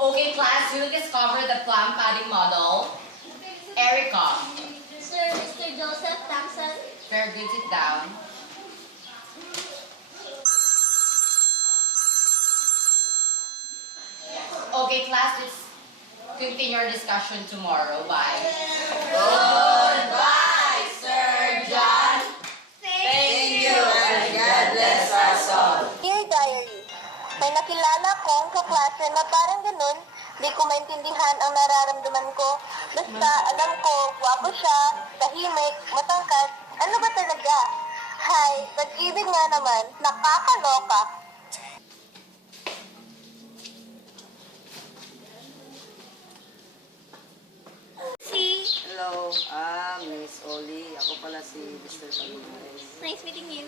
Okay, class, you discover the plum padding model. Erica. Sir, Mr. Joseph Thompson. Very good, sit down. Okay, class, let's continue our discussion tomorrow. Bye. Goodbye, Sir John. Thank you, and God bless us all. Dear Diary, may nakilala kong kaklase na parang ganun, di ko maintindihan ang nararamdaman ko. Basta alam ko, gwapo siya, tahimik, matangkad, ano ba talaga? Hay, pag-ibig nga naman, nakakaloka. Hello, Miss Oli. Ako pala si Mr. Pagulares. Nice meeting you.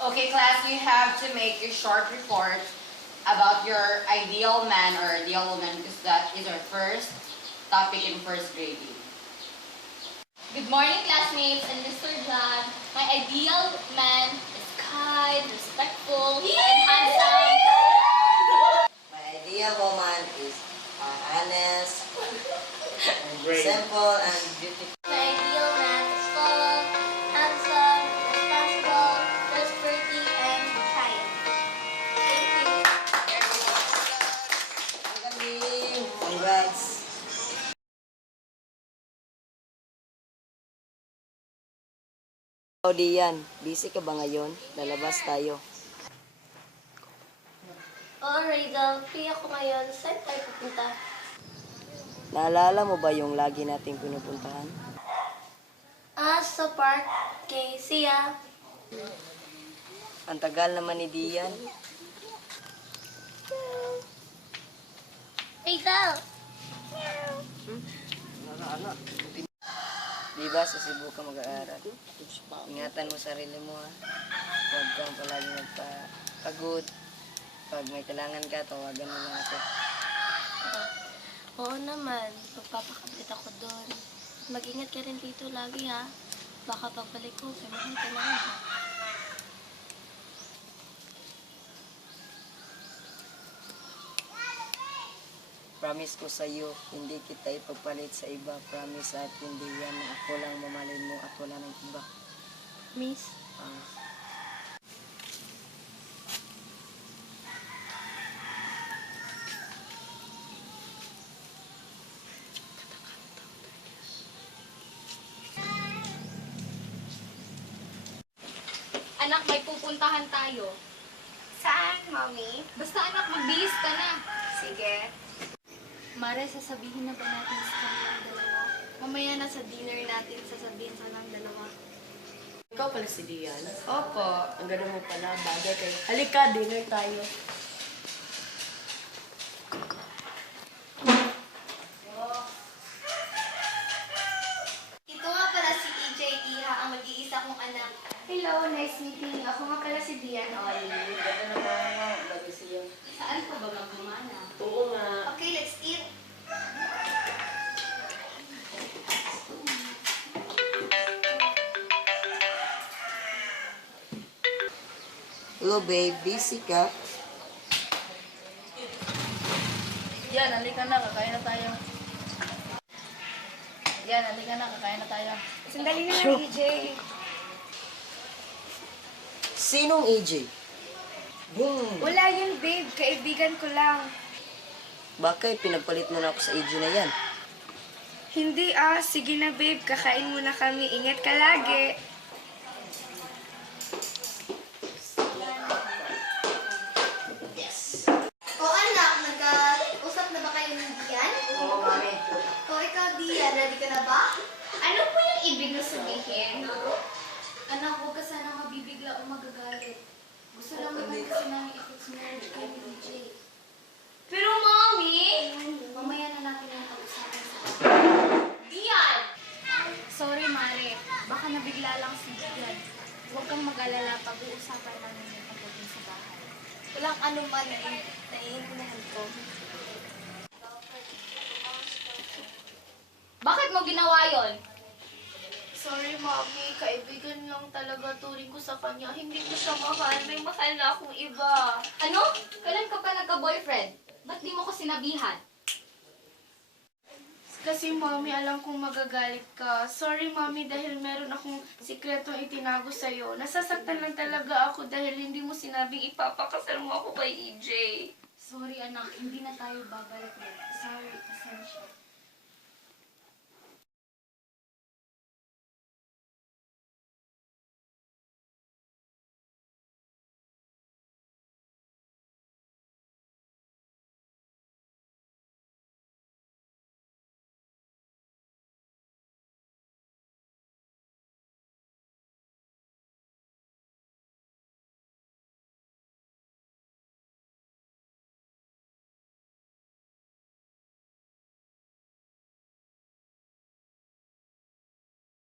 Okay, class, you have to make a short report about your ideal man or ideal woman because that is our first topic in first grading. Good morning, classmates and Mr. John. My ideal man is kind, respectful, and handsome. My ideal woman is honest, simple, and beautiful. My ideal man is tall, handsome, responsible, trustworthy, and kind. Thank you. Ang galing! Congrats! Oh, Dian, busy ka ba ngayon? Lalabas tayo. Oo, Rachel. Free ako ngayon. Saan tayo pupunta? Naalala mo ba yung lagi nating pinupuntahan? Sa park. Kay Sia. Ang tagal naman ni Dian. Rachel! Ano? Diba sa Cebu ka mag-aaral? Ingatan mo sarili mo, ha? Huwag kang palagi magpagod. Pag may kailangan ka, tawagan mo lang ako. Oo naman. Magpapakabit ako doon. Mag-ingat ka rin dito lagi, ha? Baka pagbalik ko, kailangan ka na rin, ha? Promise ko sa iyo, hindi kita ipagpalit sa iba. Promise at hindi yan na ako lang mamalin mo at wala ng iba. Miss? Anak, may pupuntahan tayo. Saan, Mommy? Basta anak, magbihis ka na. Sige. Mare, sasabihin na ba natin sa kanilang dalawa? Mamaya na sa dinner natin sasabihin sa kanilang dalawa. Ikaw pala si Dian. Opo. Ang ganda mo pala, bagay kayo. Halika, dinner tayo. Ito nga pala si EJ Iha, ang mag-iisa kong anak. Hello, nice meeting you. Ako nga pala si Dian Oli. Ganda naman nga, bagay siya. Saan ka ba magmamana? Oo nga. Okay, let's eat. Hello babe, busy ka? Yan, halika na, kakain na tayo. Yan, halika na, kakain na tayo. Sandali na lang, EJ. Sinong AJ? Yung, Wala yun, babe. Kaibigan ko lang. bakit pinagpalit mo na ako sa AJ na yan? Hindi sige na, babe. Kakain muna kami. Ingat ka lagi. O anak, nag-usap na ba kayo ng Dian? Oo, mami. O ikaw, Dian, ready ka na ba? Ano po yung ibig na sabihin? Anak, huwag ka sana mabibigla o magagalit. Gusto lang naman kasi namin i-marriage kay DJ. Pero, Mommy! Mamaya na natin yung pag-usapan sa Dian! Sorry, Mare. Baka nabigla lang si Dian. Huwag kang mag-alala. Pag-uusapan namin yung pagdating sa bahay. Walang anuman, naiintindihan ko. Bakit mo ginawa yon? Sorry, Mami. Kaibigan lang talaga turing ko sa kanya. Hindi ko siya mahal. May mahal na akong iba. Ano? Kailan ka pa nagka-boyfriend? Ba't di mo ko sinabihan? Kasi, Mami, alam kong magagalit ka. Sorry, Mami, dahil meron akong sikretong itinago sa'yo. Nasasaktan lang talaga ako dahil hindi mo sinabing ipapakasal mo ako kay EJ. Sorry anak, hindi na tayo babalik. Sorry, pasensya.